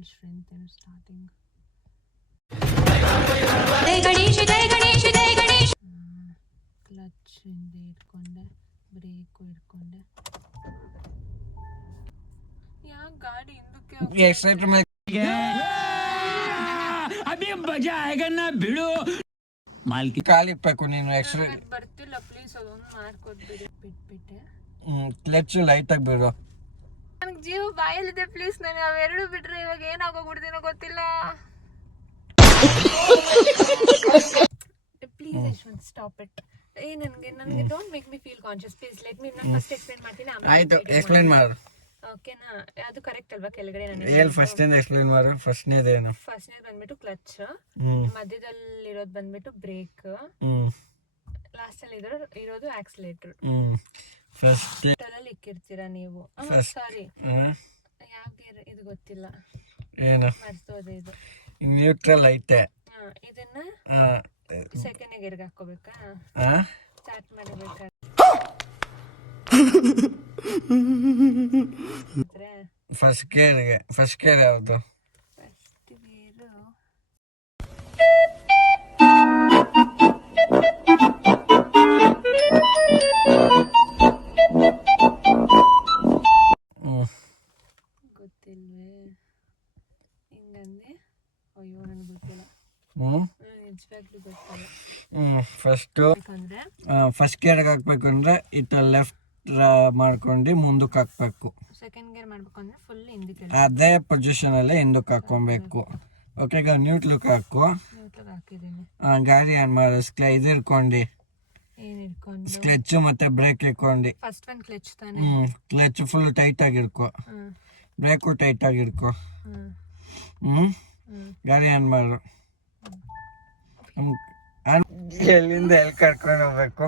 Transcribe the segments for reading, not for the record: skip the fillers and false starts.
ಕಾಲ್ strength starting. Clutch ಇಂದ ಇಟ್ಕೊಂಡೆ, break ಇಟ್ಕೊಂಡೆ. ಯಾಕೆ ಗಾಡಿ ಹಿಂದಕ್ಕೆ ಬಿಡು ಮಾಲ್ಕಿ ಕಾಲಿಕ್ಬೇಕು ನೀನು. ಬರ್ತಿಲ್ಲ ಪ್ಲೀಸ್, ಅದೊಂದು ಮಾಡ್ಕೊಟ್ಬಿಡಿ. ಬಿಟ್ಬಿಟ್ಟೆ. ಕ್ಲಚ್ ಲೈಟ್ ಆಗಿ ಬಿಡು. ನನಗೆ ಜೀವ ಬಾಯಲ್ಲಿದೆ ಪ್ಲೀಸ್. ನನಗೆ ಅವೆರಡು ಬಿಟ್ರೆ ಇವಾಗ ಏನಾಗೋಗ್ಬಿಡ್ತೀನೋ ಗೊತ್ತಿಲ್ಲ. Please Yashwant stop it. ನನಗೆ don't make me feel conscious please. Let me ನಾನು ಫಸ್ಟ್ ಎಕ್ಸ್ಪ್ಲೇನ್ ಮಾಡ್ತೀನಿ. ಆಯ್ತು, ಎಕ್ಸ್ಪ್ಲೇನ್ ಮಾಡು. ಓಕೆನಾ? ಅದು ಕರೆಕ್ಟ್ ಅಲ್ವಾ? ಕೆಳಗಡೆ ನಾನು ಫಸ್ಟ್ ಇಂದ ಎಕ್ಸ್ಪ್ಲೇನ್ ಮಾಡು. ಫಸ್ಟ್ನೇದೇನು? ಫಸ್ಟ್ನೇದು ಬಂದ್ಬಿಟ್ಟು ಕ್ಲಚ್, ಮಧ್ಯದಲ್ಲಿರೋದು ಬಂದ್ಬಿಟ್ಟು ಬ್ರೇಕ್, ಲಾಸ್ಟ್ ಅಲ್ಲಿ ಇರೋದು ಆಕ್ಸಿಲೇಟರ್. ಫಸ್ಟ್ ಅಲ್ಲಿ ಇಕ್ಕಿರ್ತೀರಾ ನೀವು. ಸಾರಿ, ಯಾವ ಗೇರ್ ಇದು ಗೊತ್ತಿಲ್ಲ, ಏನು ಮರ್ತೋದೆ. ಇದು ನ್ಯೂಟ್ರಲ್ ಐತೆ. ಇದನ್ನ ಸೆಕೆಂಡ್ ಗೇರ್ಗೆ ಹಾಕೋಬೇಕಾ? ಸ್ಟಾರ್ಟ್ ಮಾಡಬೇಕಾ? ಫಸ್ಟ್ ಗೇರ್ ಯಾವುದು? ಫಸ್ಟ್ ಗೇರು ಗೊತ್ತಿಲ್ವೇ? ಹಿಂಗಂದೆ. ಅಯ್ಯೋ ನನಗೆ ಗೊತ್ತಿಲ್ಲ. ನಿಜವಾಗ್ಲೂ ಗೊತ್ತಿಲ್ಲ. ಫಸ್ಟ್ ಗೇರ್ಗೆ ಹಾಕ್ಬೇಕು ಅಂದ್ರೆ ಇತ್ತ ಲೆಫ್ಟ್ ಮಾಡ್ಕೊಂಡು ಮುಂದಕ್ಕೆ ಹಾಕ್ಬೇಕು. ಸೆಕೆಂಡ್ ಗೇರ್ ಮಾಡ್ಬೇಕು ಅಂದ್ರೆ ಫುಲ್ ಹಿಂದಕ್ಕೆ, ಅದೇ ಪೊಸಿಷನ್ ಅಲ್ಲೇ ಹಿಂದಕ್ಕೆ ಹಾಕೊಬೇಕು. ಓಕೆ, ಈಗ ನ್ಯೂಟ್ಲಕ್ ಹಾಕು. ಹಾಕಿದ್ದೀನಿ. ಗಾಡಿ ಆನ್ ಮಾಡು. ಇದು ಇಟ್ಕೊಂಡು ಕ್ಲಚ್ ಮತ್ತೆ ಬ್ರೇಕ್ ಇಟ್ಕೊಂಡು. ಫಸ್ಟ್ ಒನ್ ಕ್ಲಚ್ ತಾನೆ? ಕ್ಲಚ್ ಫುಲ್ ಟೈಟ್ ಆಗಿ ಇಡ್ಕೊ, ಬ್ರೇಕು ಟೈಟ್ ಆಗಿ ಇಡ್ಕೊ. ಗಾಡಿ ಆನ್ ಮಾಡು. ಎಲ್ಲಿಂದ ಎಲ್ಲಿ ಕರ್ಕೊಂಡು ಹೋಗ್ಬೇಕು?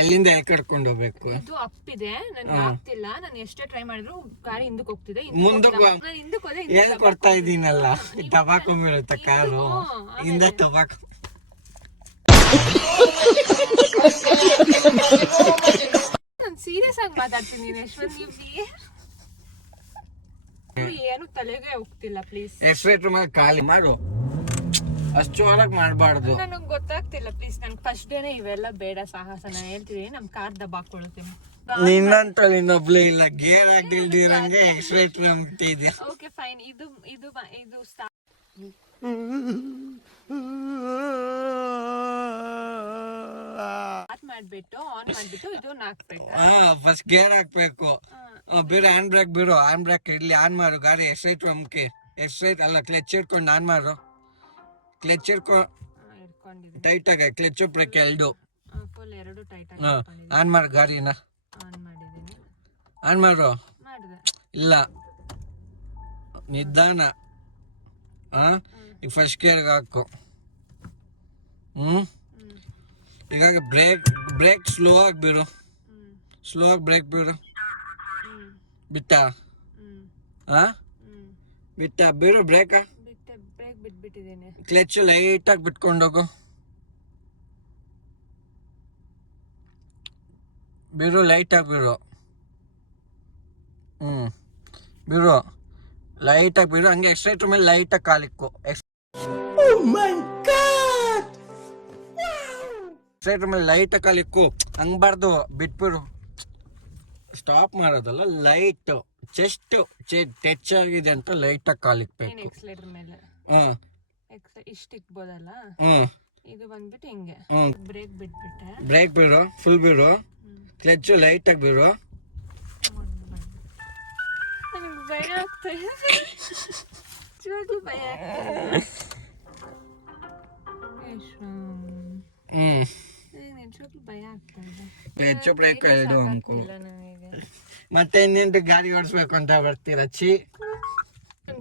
ಎಲ್ಲಿಂದ ಎಲ್ಲಿ ಕರ್ಕೊಂಡು ಹೋಗ್ಬೇಕು? ಇದು ಅಪ್ ಇದೆ, ನನಗೆ ಆಗ್ತಿಲ್ಲ. ನಾನು ಎಷ್ಟೇ ಟ್ರೈ ಮಾಡಿದ್ರು ಗಾಡಿ ಹಿಂದಕ್ಕೆ ಹೋಗ್ತಿದೆ. ಮುಂದಕ್ಕೆ ಏನು ಕೊಡ್ತಾ ಇದ್ದೀನಲ್ಲ, ಟಬಾಕು ಬೀಳುತ್ತೆ ಕಾರು ಹಿಂದೆ. ಟಬಾಕು ನಾನು ಸೀರಿಯಸ್ ಆಗಿ ಮಾತಾಡ್ತೀನಿ ಯಶ್ವಂತ್. ನೀವು ಏನು ತಲೆಗೆ ಹೋಗ್ತಿಲ್ಲ ಪ್ಲೀಸ್. ಎಕ್ಸ್ಟ್ರೇಟರ್ ಮೇಲೆ ಖಾಲಿ ಮಾಡು, ಅಷ್ಟು ಜೋರಾಗಿ ಮಾಡಬಾರ್ದು. ನನಗೆ ಗೊತ್ತಾಗ್ತಿಲ್ಲ ಪ್ಲೀಸ್. ನನ್ಗೆ ಫಸ್ಟ್ ಡೇನೆ ಇವೆಲ್ಲ ಬೇಡ ಸಾಹಸ. ನಾನು ಹೇಳ್ತೀನಿ, ನಮ್ಮ ಕಾರ್ ದಬ್ಬಾಕೊಳ್ತೀನಿ. ನಿನ್ನಂತ ಇನ್ನೊಬ್ಳು ಇಲ್ಲ, ಗೇರ್ ಹಾಕ್ದಿಲ್ದಿರಂಗೆ ಎಕ್ಸ್ಟ್ರೇಟರ್ ಅಂತಿದ್ಯಾ. Okay fine. ಇದು ಸ್ಟಾರ್ಟ್ ಮಾಡ್ಬಿಟ್ಟು ಆನ್ ಮಾಡ್ಬಿಟ್ಟು ಇದನ್ನ ಹಾಕ್ಬೇಕು. ಫಸ್ಟ್ ಗೇರ್ ಹಾಕ್ಬೇಕು. ಬಿಡು, ಹ್ಯಾಂಡ್ ಬ್ರೇಕ್ ಬಿಡು. ಹ್ಯಾಂಡ್ ಬ್ರೇಕ್ ಇರ್ಲಿ, ಆನ್ ಮಾಡು. ಗಾಡಿ ಎಕ್ಸ್ಟ್ರೇಟರ್ ಅಮ್ಕೆ. ಎಕ್ಸ್ಟ್ರೇಟ್ ಅಲ್ಲ, ಕ್ಲಚ್ ಇಟ್ಕೊಂಡು ಆನ್ ಮಾಡು. ಕ್ಲಚ್ ಇಟ್ಕೊಂಡು ಟೈಟ್ ಆಗ ಕ್ಲಚ್ ಬ್ರೇಕ್ ಎರಡು ಫುಲ್ ಎರಡು ಟೈಟ್ ಆಗಿ ಆನ್ ಮಾಡು. ಗಾಡಿನ ಆನ್ ಮಾಡಿದ್ದೀನಿ. ಆನ್ ಮಾಡು. ಮಾಡಿದೆ. ಇಲ್ಲ, ನಿಧಾನ. ಈಗ ಫಸ್ಟ್ ಗೇರ್ಗೆ ಹಾಕು. ಈಗ ಬ್ರೇಕ್ ಸ್ಲೋ ಆಗಿ ಬಿಡು. ಸ್ಲೋ ಆಗಿ ಬ್ರೇಕ್ ಬಿಡು. ಬಿಟ್ಟ ಬಿಟ್ಟ ಬಿಡು. ಬ್ರೇಕ್ ಬಿಟ್ಬಿಟ್ಟಿದ್ದೇನೆ. ಕ್ಲಚ್ ಲೈಟ್ ಆಗಿ ಬಿಟ್ಕೊಂಡೋಗು. ಬಿಡು, ಲೈಟ್ ಆಗಿ ಬಿಡು. ಬಿಡು, ಲೈಟ್ ಆಗಿ ಬಿಡು. ಹಂಗೆ ಎಕ್ಸ್ಟ್ರೇಟರ್ ಮೇಲೆ ಲೈಟ್ ಆಗಿ ಕಾಲಿಕ್ಕು. ಎಕ್ಸ್ಟ್ರೇಟರ್ ಮೇಲೆ ಲೈಟ್ ಆಗಿ ಕಾಲಿಕ್ಕು. ಹಂಗ್ಬಾರ್ದು, ಬಿಟ್ಬಿಡು. ಸ್ಟಾಪ್ ಮಾಡೋದಲ್ಲ, ಲೈಟ್ ಚೆಸ್ಟ್ ಟಚ್ ಆಗಿದೆ ಅಂತ ಲೈಟ್ ಆಗಿ ಕಾಲಿಕ್ಬೇಕು. ಎಕ್ಸ್ಲೇಟರ್ ಮೇಲೆ ಇಷ್ಟ ಇಕ್ಬೋದಲ್ಲ. ಇದು ಬಂದ್ಬಿಟ್ಟು ಹಿಂಗೆ ಬ್ರೇಕ್ ಬಿಟ್ಬಿಟ್ಟೆ. ಬ್ರೇಕ್ ಬಿಡು, ಫುಲ್ ಬಿಡು. ಕ್ಲಚ್ ಲೈಟ್ ಆಗಿ ಬಿಡು. ನನಗೆ ಭಯ ಆಗ್ತಾ ಇದೆ. ಭಯ ಆಗ್ತಾ ಭಯ ಆಗ್ತಾ ಇದೆ. ಹೆಚ್ಚು ಬ್ರೇಕ್ ಇಡು ಅನ್ಕೋ. ಮತ್ತೆ ಇನ್ನೇನು ಗಾಡಿ ಓಡಿಸ್ಬೇಕು ಅಂತ ಬರ್ತೀರ?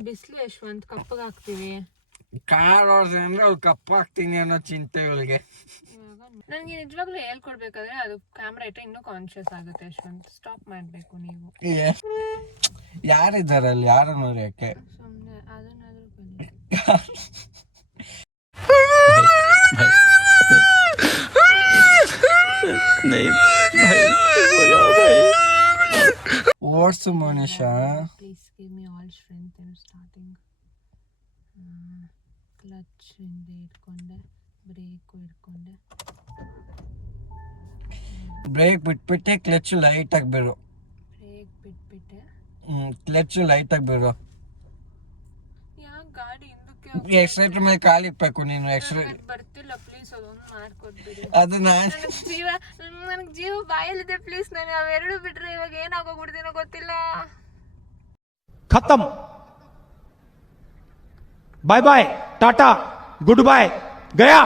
ಬಿಸಿಲು ಯಶ್ವಂತ್, ಕಪ್ಪಗಾಗ್ತೀವಿ. ಕಾರ್ ಓಡಿಸ್ ಅಂದ್ರೆ ಅವ್ಳು ಕಪ್ಪಾಗ್ತೀನಿ ಅನ್ನೋ ಚಿಂತೆ ಇವಳಿಗೆ. ನನಗೆ ನಿಜವಾಗ್ಲೂ ಹೇಳ್ಕೊಡ್ಬೇಕಾದ್ರೆ ಅದು ಕ್ಯಾಮ್ರಾ ಇಟ್ಟರೆ ಇನ್ನೂ ಕಾನ್ಶಿಯಸ್ ಆಗುತ್ತೆ ಯಶ್ವಂತ್. ಸ್ಟಾಪ್ ಮಾಡಬೇಕು ನೀವು. ಯಾರಿದ್ದಾರೆ ಅಲ್ಲಿ? ಯಾರು ನೋಡಿ ಯಾಕೆ ಸುಮ್ಮನೆ ಅದನ್ನಾದ್ರೂ ಓಡ್ಸು ಮನುಷ್ಯ. Please give me all strength in starting. Clutch ಇಂದ ಇಟ್ಕೊಂಡೆ, ಬ್ರೇಕು ಇಟ್ಕೊಂಡೆ. ಬ್ರೇಕ್ ಬಿಟ್ಬಿಟ್ಟೆ ಕ್ಲಚ್ ಲೈಟಾಗಿ ಬಿಡು. ಬ್ರೇಕ್ ಬಿಟ್ಬಿಟ್ಟೆ. ಕ್ಲಚ್ ಲೈಟಾಗಿ ಬಿಡು. ಯಾಕೆ ಗಾಡಿ ಹಿಂದಕ್ಕೆ ಎಕ್ಸೈಟ್ರ್ ಮೇಲೆ ಕಾಲು ಇಕ್ಬೇಕು ನೀನು. ಎಕ್ಸೈಟ್ ಬರ್ತಿಲ್ಲ, ಪ್ಲೀಸ್ ಅದೊಂದು ಮಾಡ್ಕೊಟ್ಬಿಡಿ. ಅದು ನಾನು ನನಗೆ ಜೀವ ಬಾಯಲ್ಲಿದೆ, ಪ್ಲೀಸ್. ನಾನು ಅವೆರಡು ಬಿಟ್ರೆ ಇವಾಗ ಏನಾಗೋಗ್ಬಿಡ್ತೀನೋ ಗೊತ್ತಿಲ್ಲ. खत्म, bye bye, tata, goodbye, गया.